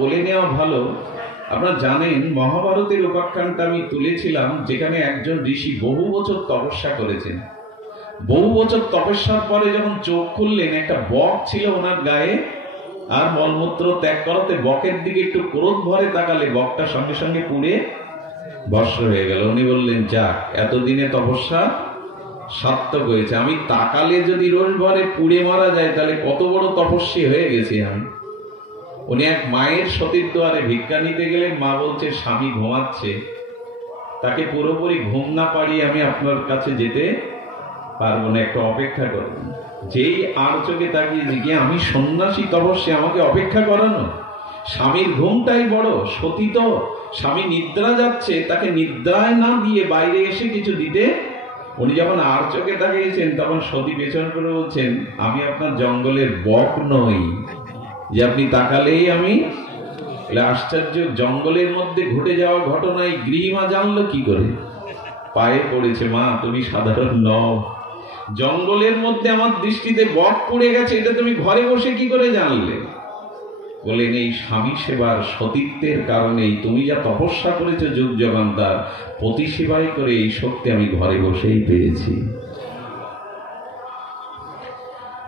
বলে নেওয়া ভালো। আপনারা জানেন মহাভারতের উপাখ্যানটা আমি তুলেছিলাম, যেখানে একজন ঋষি বহু বছর তপস্যা করেছেন। বহু বছর তপস্যার পরে যখন চোখ খুললেন, একটা বক ছিল ওনার গায়ে, আর মলমূত্র ত্যাগ করাতে বকের দিকে একটু ক্রোধ ভরে তাকালে বকটা সঙ্গে সঙ্গে পুড়ে ভস্ম হয়ে গেল। উনি বললেন, যাক, এতদিনে তপস্যা সার্থক হয়েছে। আমি তাকালে যদি রোজ ভরে পুড়ে মারা যায়, তাহলে কত বড় তপস্বী হয়ে গেছি আমি। উনি এক মায়ের সতীর দ্বারে ভিক্ষা নিতে গেলেন। মা বলছে স্বামী ঘুমাচ্ছে, তাকে পুরোপুরি ঘুম না পাড়িয়ে আমি আপনার কাছে যেতে পারবো না, একটু অপেক্ষা করবেন। যেই আর চোখে তাকিয়ে জিজ্ঞে, আমি সন্ন্যাসী তপস্বী, আমাকে অপেক্ষা করানো? স্বামীর ঘুমটাই বড়। সতী তো স্বামী নিদ্রা যাচ্ছে, তাকে নিদ্রায় না দিয়ে বাইরে এসে কিছু দিতে। উনি যখন আর চোখে তাকিয়েছেন, তখন সতী পেছন করে বলছেন, আমি আপনার জঙ্গলের বক নই যে আপনি তাকালেই আমি। আশ্চর্য, জঙ্গলের মধ্যে ঘটে যাওয়া ঘটনায় গৃহিমা জানলো কি করে? পায়ে পড়েছে, মা তুমি সাধারণ নও। জঙ্গলের মধ্যে আমার দৃষ্টিতে বক পড়ে গেছে, এটা তুমি ঘরে বসে কি করে জানলে? বলেন, এই স্বামী সেবার সতীত্বের কারণেই তুমি যা তপস্যা করেছো যুগ যুগান্তর, পতি সেবাই করে এই শক্তি আমি ঘরে বসেই পেয়েছি।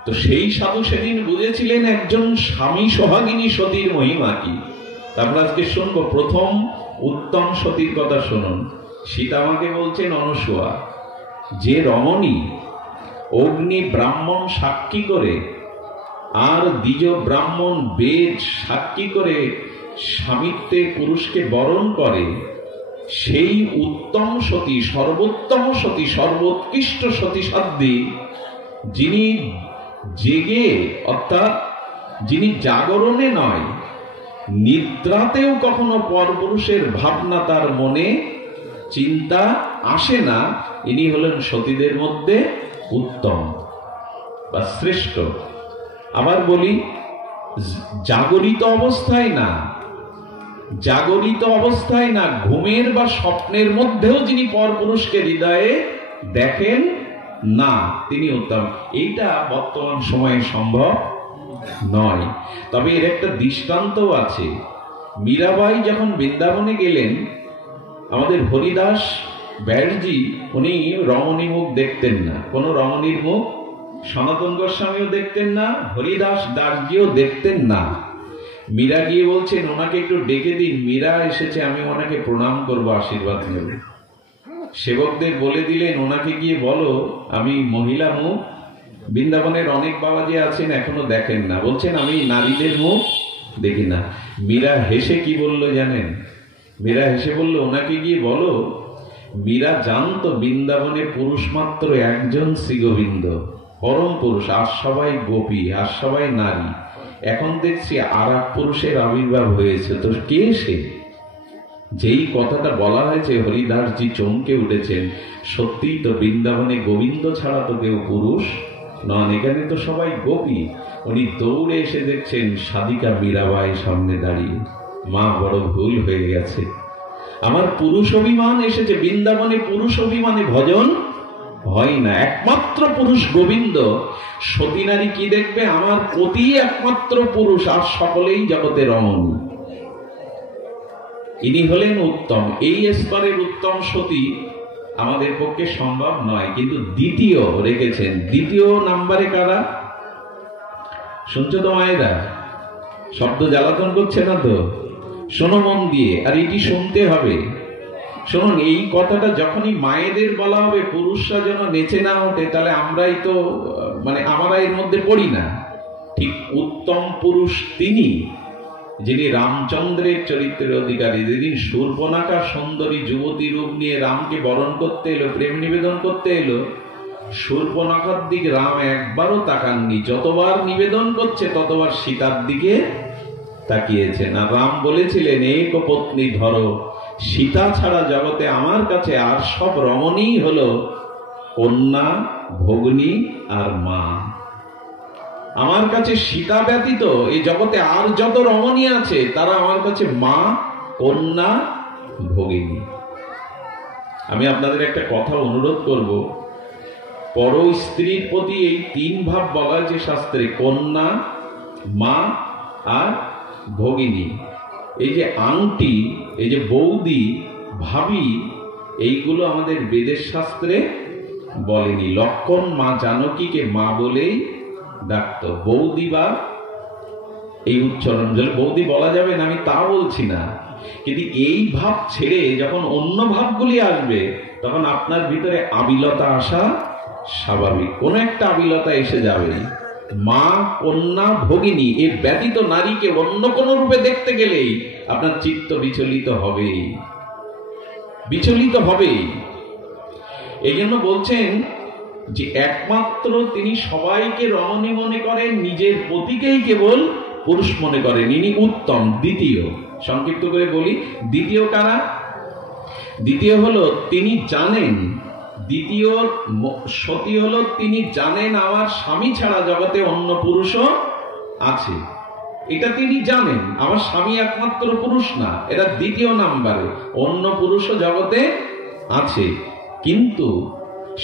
তো সেই সাধু সেদিন বুঝেছিলেন একজন স্বামী সোহাগিনী সতীর মহিমা কি। তারপর আজকে শুনবো প্রথম উত্তম সতীর কথা। শুনুন, সীতা আমাকে বলছেন, অনুসূয়া, যে রমণী অগ্নি ব্রাহ্মণ সাক্ষী করে আর দ্বিজ ব্রাহ্মণ বেদ সাক্ষী করে স্বামিত্বে পুরুষকে বরণ করে, সেই উত্তম সতী, সর্বোত্তম সতী, সর্বোৎকৃষ্ট সতী সাধ্বী, যিনি জেগে, অর্থাৎ যিনি জাগরণে নয়, নিদ্রাতেও কখনো পরপুরুষের ভাবনা তার মনে চিন্তা আসে না, ইনি হলেন সতীদের মধ্যে উত্তম বা শ্রেষ্ঠ। আবার বলি, জাগরিত অবস্থায় না, জাগরিত অবস্থায় না, ঘুমের বা স্বপ্নের মধ্যেও যিনি পরপুরুষকে হৃদয়ে দেখেন না, তিনি উত্তম। এইটা বর্তমান সময়ে সম্ভব নয়। তবে এর একটা দৃষ্টান্তও আছে। মীরাবাই যখন বৃন্দাবনে গেলেন, আমাদের হরিদাস ব্যাসজি, উনি রমণী মুখ দেখতেন না, কোন রমণীর মুখ সনাতন গোস্বামীও দেখতেন না, হরিদাস দাসজিও দেখতেন না। মীরা গিয়ে বলছেন, ওনাকে একটু ডেকে দিন, মীরা এসেছে, আমি ওনাকে প্রণাম করবো, আশীর্বাদ নেব। সেবকদের বলে দিলেন, ওনাকে গিয়ে বলো আমি মহিলা মুখ, বৃন্দাবনের অনেক বাবাজি আছেন এখনো দেখেন না, বলছেন আমি নারীদের মুখ দেখি না। মীরা হেসে কি বলল জানেন? মীরা হেসে বলল, ওনাকে গিয়ে বলো, মীরা জানতো বৃন্দাবনে পুরুষ মাত্র একজন, শ্রীগোবিন্দ পরম পুরুষ, আর সবাই গোপী, আর সবাই নারী। এখন দেখছি আর এক পুরুষের আবির্ভাব হয়েছে, তো কে সে? যেই কথাটা বলা হয়েছে, হরিদাসজি চমকে উঠেছেন। সত্যিই তো, বৃন্দাবনে গোবিন্দ ছাড়া তো কেউ পুরুষ নন, এখানে তো সবাই গোপী। উনি দৌড়ে এসে দেখছেন সাধিকা মীরাবাই সামনে দাঁড়িয়ে। মা, বড় ভুল হয়ে গেছে, আমার পুরুষ অভিমান এসেছে। বৃন্দাবনে পুরুষ অভিমানে ভজন হয় না, একমাত্র পুরুষ গোবিন্দ। সতী নারী কি দেখবে? আমার পতি একমাত্র পুরুষ, আর সকলেই জগতে রমণী। ইনি হলেন উত্তম। এই স্তরের উত্তম সতী আমাদের পক্ষে সম্ভব নয়, কিন্তু দ্বিতীয় রেখেছেন। দ্বিতীয় নাম্বারে কারা? শুনছো তো মায়েরা? শব্দ জ্বালাতন করছে না তো? শোনো মন দিয়ে, আর এটি শুনতে হবে। শুনুন, এই কথাটা যখনই মায়েদের বলা হবে পুরুষরা যেন নেচে না ওঠে, তাহলে আমরাই তো আমরা এর মধ্যে পড়ি না। ঠিক উত্তম পুরুষ তিনি, যিনি রামচন্দ্রের চরিত্রের অধিকারী। যেদিন শূর্পণখা সুন্দরী যুবতী রূপ নিয়ে রামকে বরণ করতে এলো, প্রেম নিবেদন করতে এলো, শূর্পণখার দিকে রাম একবারও তাকাননি। যতবার নিবেদন করছে ততবার সীতার দিকে তাকিয়েছেন। আর রাম বলেছিলেন, এক পত্নী ধরো, সীতা ছাড়া জগতে আমার কাছে আর সব রমণী হলো কন্যা, ভগ্নী আর মা। আমার কাছে সীতা ব্যতীত এই জগতে আর যত রমণী আছে তারা আমার কাছে মা, কন্যা, ভগিনী। আমি আপনাদের একটা কথা অনুরোধ করব, পর স্ত্রীর প্রতি এই তিন ভাব বলা যে শাস্ত্রে, কন্যা, মা আর ভগিনী, এই যে আংটি, এই যে বৌদি, ভাবি, এইগুলো আমাদের বেদের শাস্ত্রে বলেনি। লক্ষণ মা জানকীকে মা বলেই ডাকত। বৌদি বা এই উচ্চারণ, বৌদি বলা যাবে না আমি তা বলছি না, কিন্তু এই ভাব ছেড়ে যখন অন্য ভাবগুলি আসবে তখন আপনার ভিতরে আবিলতা আসা স্বাভাবিক। কোন একটা আবিলতা এসে যাবে। মা, কন্যা, ভগিনী এ ব্যতীত নারীকে অন্য কোন রূপে দেখতে গেলেই আপনার চিত্ত বিচলিত হবে, বিচলিত হবে। এই জন্য বলছেন যে একমাত্র তিনি সবাইকে রমণী মনে করেন, নিজের পতিকেই কেবল পুরুষ মনে করেন, ইনি উত্তম। দ্বিতীয়, সংক্ষিপ্ত করে বলি, দ্বিতীয় কারা? দ্বিতীয় হলো তিনি জানেন, দ্বিতীয় সতী হলো তিনি জানেন আমার স্বামী ছাড়া জগতে অন্য পুরুষও আছে। এটা তিনি জানেন, আমার স্বামী একমাত্র পুরুষ না, এটা দ্বিতীয় নাম্বারে, অন্য পুরুষও জগতে আছে। কিন্তু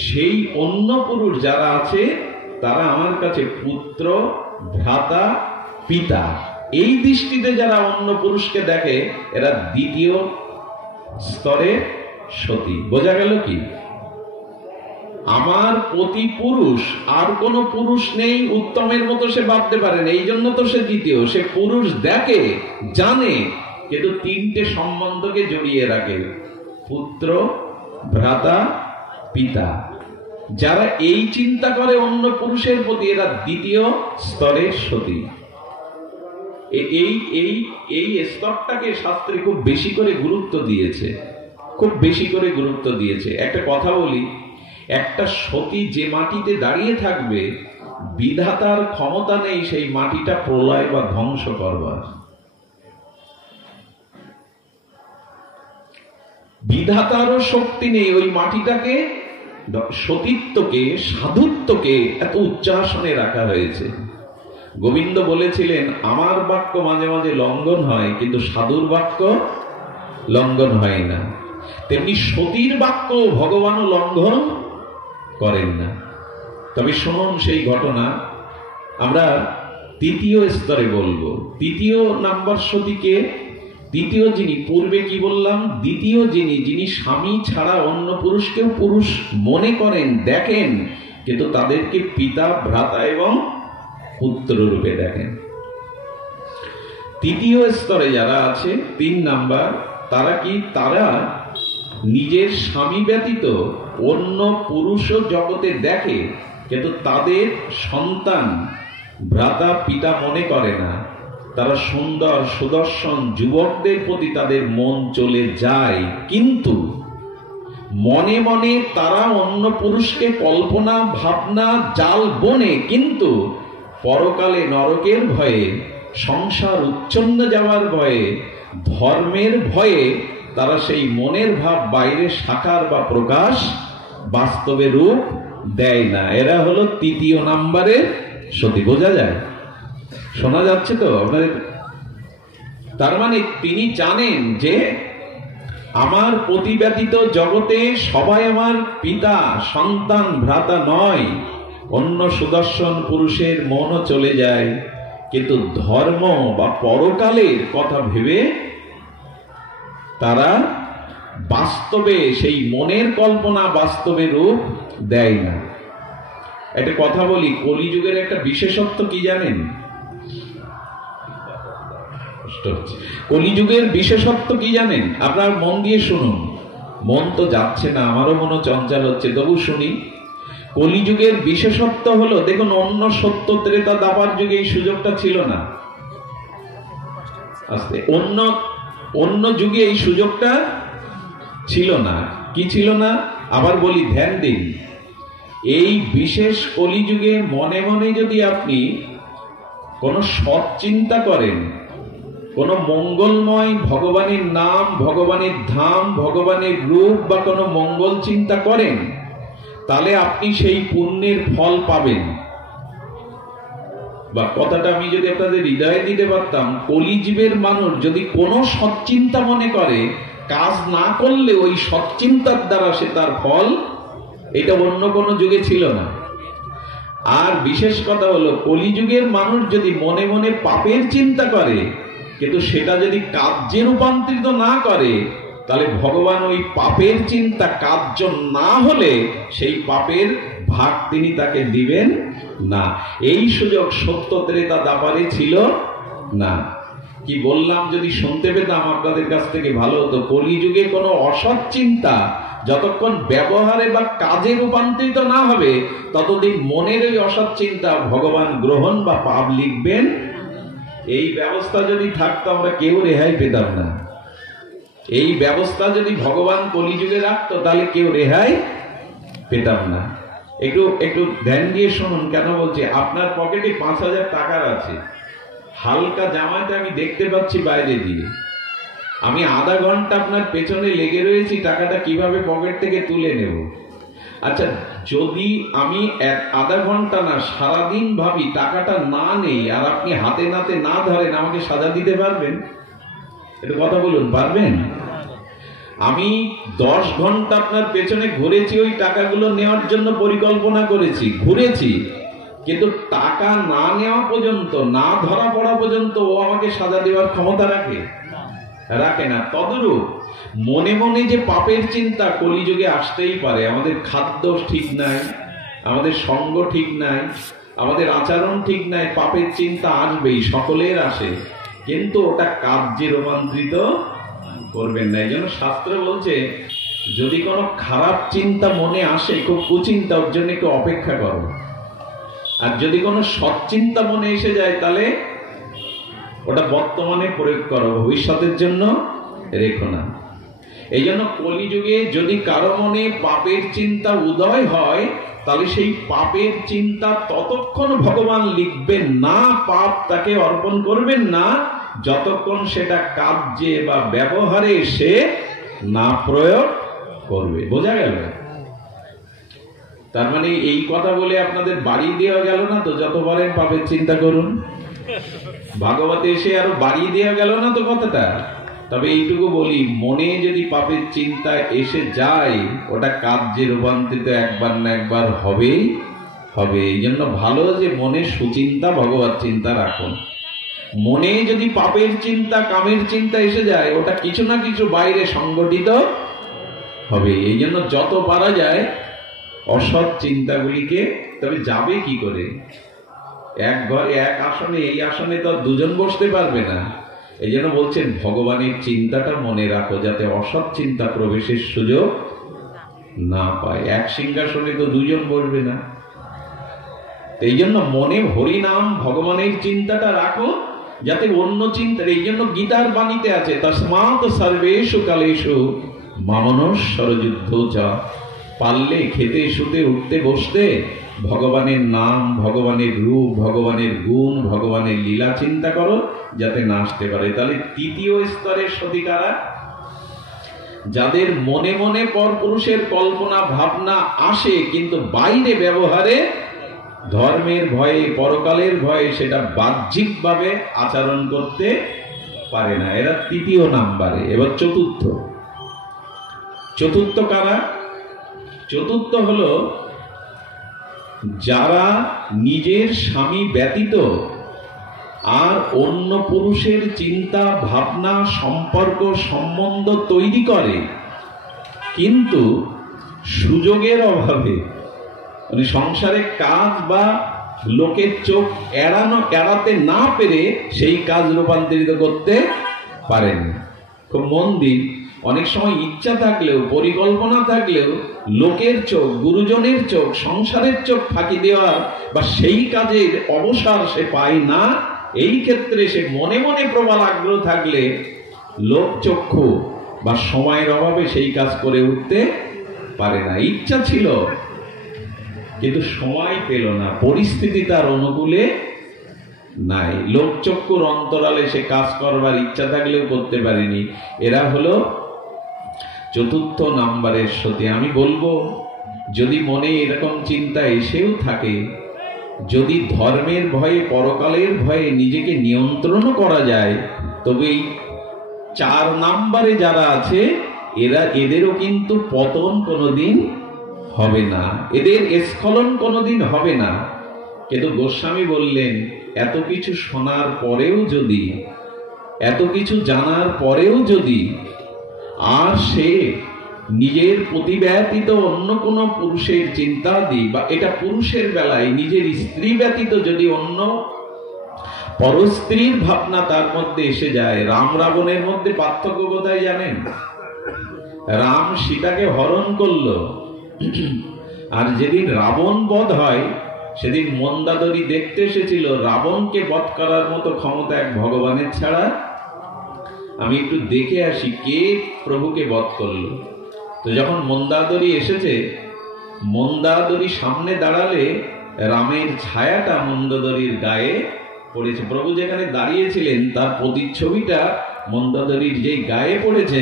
সেই অন্য পুরুষ যারা আছে তারা আমার কাছে পুত্র, ভ্রাতা, পিতা, এই দৃষ্টিতে যারা অন্য পুরুষকে দেখে এরা দ্বিতীয় স্তরে সতী। বোঝা গেল কি? আমার পতি পুরুষ, আর কোন পুরুষ নেই উত্তমের মতো সে ভাবতে পারে না, এই জন্য তো সে দ্বিতীয়। সে পুরুষ দেখে, জানে, কিন্তু তিনটে সম্বন্ধকে জড়িয়ে রাখে, পুত্র, ভ্রাতা, পিতা। যারা এই চিন্তা করে অন্য পুরুষের প্রতি এরা দ্বিতীয় স্তরের সতী। এই স্তরটাকে শাস্ত্রে খুব বেশি করে গুরুত্ব দিয়েছে, খুব বেশি করে গুরুত্ব দিয়েছে। একটা কথা বলি, একটা সতী যে মাটিতে দাঁড়িয়ে থাকবে বিধাতার ক্ষমতা নেই সেই মাটিটা প্রলয় বা ধ্বংস করবার। বিধাতারও শক্তি নেই ওই মাটিটাকে, সতীত্বকে, সাধুত্বকে এত উচ্চাসনে রাখা হয়েছে। গোবিন্দ বলেছিলেন আমার বাক্য মাঝে মাঝে লঙ্ঘন হয়, কিন্তু সাধুর বাক্য লঙ্ঘন হয় না। তেমনি সতীর বাক্য ভগবানও লঙ্ঘন করেন না। তবে শুনুন সেই ঘটনা আমরা তৃতীয় স্তরে বলবো। তৃতীয় নাম্বার সতীকে, তৃতীয় যিনি, পূর্বে কি বললাম, দ্বিতীয় যিনি স্বামী ছাড়া অন্য পুরুষকেও পুরুষ মনে করেন, দেখেন, কিন্তু তাদেরকে পিতা, ভ্রাতা এবং পুত্র রূপে দেখেন। তৃতীয় স্তরে যারা আছে, 3 নাম্বার, তারা কি? তারা নিজের স্বামী ব্যতীত অন্য পুরুষও জগতে দেখে, কিন্তু তাদের সন্তান, ভ্রাতা, পিতা মনে করে না। তারা সুন্দর সুদর্শন যুবকদের প্রতি তাদের মন চলে যায়, কিন্তু মনে মনে তারা অন্য পুরুষকে কল্পনা, ভাবনা, জাল বনে, কিন্তু পরকালে নরকের ভয়ে, সংসার উচ্ছন্ন যাওয়ার ভয়ে, ধর্মের ভয়ে তারা সেই মনের ভাব বাইরে সাকার বা প্রকাশ, বাস্তবে রূপ দেয় না। এরা হলো তৃতীয় নাম্বারের সতী। বোঝা যায়? শোনা যাচ্ছে তো আপনাদের? তার মানে তিনি জানেন যে আমার পতি ব্যতীত জগতে সবাই আমার পিতা, সন্তান, ভ্রাতা নয়। অন্য সুদর্শন পুরুষের মনও চলে যায়, কিন্তু ধর্ম বা পরকালের কথা ভেবে তারা বাস্তবে সেই মনের কল্পনা বাস্তবে রূপ দেয় না। একটা কথা বলি, কলিযুগের একটা বিশেষত্ব কি জানেন? কলিযুগের বিশেষত্ব কি জানেন? আপনার মন দিয়ে শুনুন। মন তো যাচ্ছে না, আমারও মনে চঞ্চল হচ্ছে, তবু শুনি। কলিযুগের বিশেষত্ব হলো, দেখুন, অন্য সত্য ত্রেতা দাবার যুগে এই সুযোগটা ছিল না। আস্তে, অন্য যুগে এই সুযোগটা ছিল না। কি ছিল না? আবার বলি, ধ্যান দিন। এই বিশেষ কলিযুগে মনে মনে যদি আপনি কোন সৎ চিন্তা করেন, কোন মঙ্গলময় ভগবানের নাম, ভগবানের ধাম, ভগবানের রূপ বা কোন মঙ্গল চিন্তা করেন, তাহলে আপনি সেই পুণ্যের ফল পাবেন। বা কথাটা আমি যদি আপনাদের হৃদয়ে দিতে পারতাম, কলিযুগের মানুষ যদি কোনো সৎচিন্তা মনে করে, কাজ না করলে ওই সৎচিন্তার দ্বারা সে তার ফল, এটা অন্য কোনো যুগে ছিল না। আর বিশেষ কথা হলো, কলিযুগের মানুষ যদি মনে মনে পাপের চিন্তা করে, কিন্তু সেটা যদি কার্যে রূপান্তরিত না করে, তাহলে ভগবান ওই পাপের চিন্তা কার্য না হলে সেই পাপের ভাগ তিনি তাকে দিবেন না। এই সুযোগ সত্য ত্রেতা দ্বাপারে ছিল না। কি বললাম যদি শুনতে পেতাম আপনাদের কাছ থেকে ভালো হতো। কলিযুগে কোনো অসৎ চিন্তা যতক্ষণ ব্যবহারে বা কাজে রূপান্তরিত না হবে, ততদিন মনের ওই অসৎ চিন্তা ভগবান গ্রহণ বা পাপ লিখবেন। এই ব্যবস্থা যদি থাকতো আমরা কেউ রেহাই পেতাম না। এই ব্যবস্থা যদি ভগবান কলিযুগে রাখতো, তাহলে কেউ রেহাই পেতাম না। একটু একটু ধ্যান দিয়ে শুনুন কেন বলছি। আপনার পকেটে ৫,০০০ টাকার আছে, হালকা জামাতে আমি দেখতে পাচ্ছি বাইরে দিয়ে, আমি আধা ঘন্টা আপনার পেছনে লেগে রয়েছি টাকাটা কিভাবে পকেট থেকে তুলে নেব। আচ্ছা, যদি আমি আধা ঘন্টা না সারাদিন ভাবি টাকাটা না নেই, আর আপনি হাতে নাতে না ধরেন, আমাকে সাজা দিতে পারবেন? একটু কথা বলুন, পারবেন? আমি ১০ ঘন্টা আপনার পেছনে ঘুরেছি ওই টাকাগুলো নেওয়ার জন্য, পরিকল্পনা করেছি, ঘুরেছি, কিন্তু টাকা না নেওয়া পর্যন্ত, না ধরা পড়া পর্যন্ত ও আমাকে সাজা দেওয়ার ক্ষমতা রাখে না। তদরূপ মনে মনে যে পাপের চিন্তা কলিযুগে আসতেই পারে। আমাদের খাদ্য ঠিক নাই, আমাদের সঙ্গ ঠিক নাই, আমাদের আচরণ ঠিক নাই, পাপের চিন্তা আসবেই, সকলের আসে, কিন্তু ওটা কার্যে রূপান্তরিত করবেন না। এই জন্য শাস্ত্র বলছে যদি কোনো খারাপ চিন্তা মনে আসে, খুব কুচিন্তা, ওর জন্য একটু অপেক্ষা করো। আর যদি কোনো সৎ চিন্তা মনে এসে যায়, তাহলে ওটা বর্তমানে প্রয়োগ করো, ভবিষ্যতের জন্য রেখো না। এই জন্য কলিযুগে যদি কারো মনে পাপের চিন্তা উদয় হয়, তাহলে সেই পাপের চিন্তা ততক্ষণ ভগবান লিখবেন না, পাপ তাকে অর্পণ করবেন না, যতক্ষণ সেটা কার্যে বা ব্যবহারে সে না প্রয়োগ করবে। বোঝা গেল? তার মানে এই কথা বলে আপনাদের বাড়ি দেওয়া গেল না তো, যত পারেন পাপের চিন্তা করুন। ভাগবতে এসে আরো বাড়িয়ে দেওয়া গেল না তো কথাটা। তবে এইটুকু বলি, মনে যদি পাপের চিন্তা এসে যায়, ওটা কার্যে রূপান্তরিত একবার না একবার হবেই হবে। এই জন্য ভালো যে মনে সুচিন্তা ভগবত চিন্তা রাখুন। মনে যদি পাপের চিন্তা, কামের চিন্তা এসে যায়, ওটা কিছু না কিছু বাইরে সংগঠিত হবে। এই জন্য যত পারা যায় অসৎ চিন্তাগুলিকে, তবে যাবে কি করে? এক ঘরে এক আসনে, এই আসনে তো দুজন বসতে পারবে না। এই জন্য বলছেন ভগবানের চিন্তাটা মনে রাখো, যাতে অসৎ চিন্তা প্রবেশের সুযোগ না পায়। এক সিংহাসনে তো দুজন বসবে না। এই জন্য মনে হরিনাম ভগবানের চিন্তাটা রাখো, যাতে অন্য চিন্তা। এই জন্য গীতার বাণীতে আছে, তস্মাৎ সর্বেষু কালেষু মামনস্বর যুদ্ধ চা। পারলে খেতে শুতে উঠতে বসতে ভগবানের নাম, ভগবানের রূপ, ভগবানের গুণ, ভগবানের লীলা চিন্তা করো, যাতে না আসতে পারে। তাহলে তৃতীয় স্তরের সতিকারা, যাদের মনে মনে পরপুরুষের কল্পনা ভাবনা আসে, কিন্তু বাইরে ব্যবহারে ধর্মের ভয়ে, পরকালের ভয়ে সেটা বাহ্যিকভাবে আচরণ করতে পারে না, এরা তৃতীয় নাম্বারে। এবার চতুর্থ কারা? চতুর্থ হলো যারা নিজের স্বামী ব্যতীত আর অন্য পুরুষের চিন্তা ভাবনা, সম্পর্ক, সম্বন্ধ তৈরি করে, কিন্তু সুযোগের অভাবে, মানে সংসারে কাজ বা লোকের চোখ এড়াতে না পেরে সেই কাজ রূপান্তরিত করতে পারেন। খুব মন দিন, অনেক সময় ইচ্ছা থাকলেও, পরিকল্পনা থাকলেও, লোকের চোখ, গুরুজনের চোখ, সংসারের চোখ ফাঁকি দেওয়া বা সেই কাজের অবসর সে পায় না। এই ক্ষেত্রে সে মনে মনে প্রবল আগ্রহ থাকলে লোক চক্ষু বা সময়ের অভাবে সেই কাজ করে উঠতে পারে না। ইচ্ছা ছিল কিন্তু সময় পেল না, পরিস্থিতি তার অনুকূলে নাই, লোকচক্ষুর অন্তরালে সে কাজ করবার ইচ্ছা থাকলেও করতে পারেনি। এরা হলো চতুর্থ নাম্বারের সতী। আমি বলবো, যদি মনে এরকম চিন্তা এসেও থাকে, যদি ধর্মের ভয়ে, পরকালের ভয়ে নিজেকে নিয়ন্ত্রণ করা যায়, তবে এই 4 নাম্বারে যারা আছে, এদেরও কিন্তু পতন কোনোদিন হবে না, এদের স্খলন কোনোদিন হবে না। কিন্তু গোস্বামী বললেন, এত কিছু শোনার পরেও যদি এত কিছু জানার পরেও যদি আর সে নিজের প্রতি ব্যতীত অন্য কোনো পুরুষের চিন্তা দিই, বা এটা পুরুষের বেলায় নিজের স্ত্রী ব্যতীত যদি অন্য পরস্ত্রীর ভাবনা তার মধ্যে এসে যায়। রাম রাবণের মধ্যে পার্থক্য কোথায় জানেন? রাম সীতাকে হরণ করলো, আর যেদিন রাবণ বধ হয় সেদিন মন্দাদরী দেখতে এসেছিল রাবণকে বধ করার মতো ক্ষমতা এক ভগবানের ছাড়া। আমি একটু দেখে আসি কে প্রভুকে বধ করলো। তো যখন মন্দাদরী এসেছে, মন্দাদরী সামনে দাঁড়ালে রামের ছায়াটা মন্দাদরীর গায়ে পড়েছে। প্রভু যেখানে দাঁড়িয়েছিলেন তার প্রতিচ্ছবিটা মন্দাদরীর যেই গায়ে পড়েছে।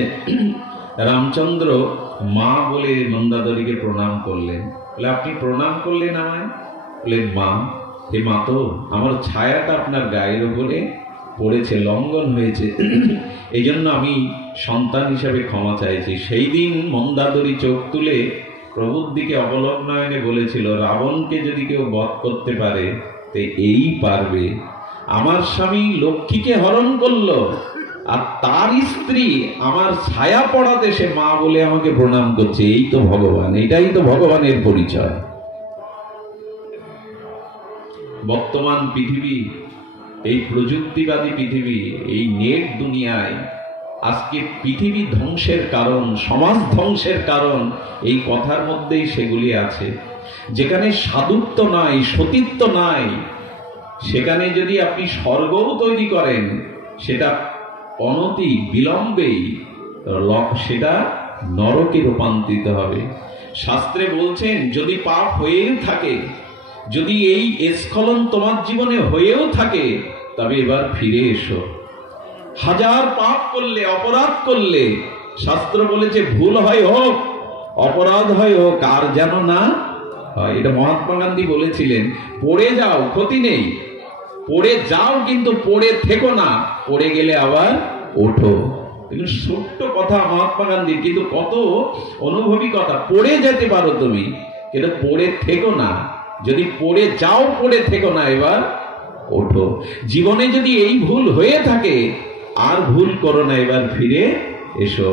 রামচন্দ্র মা বলে মন্দাদরীকে প্রণাম করলেন। বলে, আপনি প্রণাম করলেন আমায়? বললেন, মা, হে মা, তো আমার ছায়াটা আপনার গায়ের উপরে পড়েছে, লঙ্ঘন হয়েছে, এই জন্য আমি সন্তান হিসাবে ক্ষমা চাইছি। সেই দিন মন্দাদরী চোখ তুলে প্রভুর দিকে অবলক নয়নে বলেছিল, রাবণকে যদি কেউ বধ করতে পারে তো এই পারবে। আমার স্বামী লক্ষ্মীকে হরণ করলো, আর তার স্ত্রী আমার ছায়া পড়াতে সে মা বলে আমাকে প্রণাম করছে। এই তো ভগবান, এটাই তো ভগবানের পরিচয়। বর্তমান পৃথিবী, এই প্রযুক্তিবাদী পৃথিবী, এই নেট দুনিয়ায় আজকে পৃথিবী ধ্বংসের কারণ, সমাজ ধ্বংসের কারণ এই কথার মধ্যেই সেগুলি আছে। যেখানে সাধুত্ব নাই, সতীত্ব নাই, সেখানে যদি আপনি স্বর্গও তৈরি করেন, সেটা অনতি বিলম্বেই সেটা নরকে রূপান্তরিত হবে। শাস্ত্রে বলছেন, যদি পাপ হয়েও থাকে, যদি এই স্খলন তোমার জীবনে হয়েও থাকে, তবে এবার ফিরে এসো। হাজার পাপ করলে, অপরাধ করলে, শাস্ত্র বলেছে ভুল হয় হোক, অপরাধ হয় হোক, আর যেন না হয়। এটা মহাত্মা গান্ধী বলেছিলেন, পড়ে যাও ক্ষতি নেই, পড়ে যাও কিন্তু পড়ে থেকো না, পড়ে গেলে আবার ওঠো। কিন্তু ছোট্ট কথা মহাত্মা গান্ধীর, কিন্তু কত অনুভবী কথা। পড়ে যেতে পারো তুমি, কিন্তু পড়ে থেকো না। যদি পড়ে যাও, পড়ে থেকো না, এবার ওঠো। জীবনে যদি এই ভুল হয়ে থাকে, আর ভুল করো না, এবার ফিরে এসো।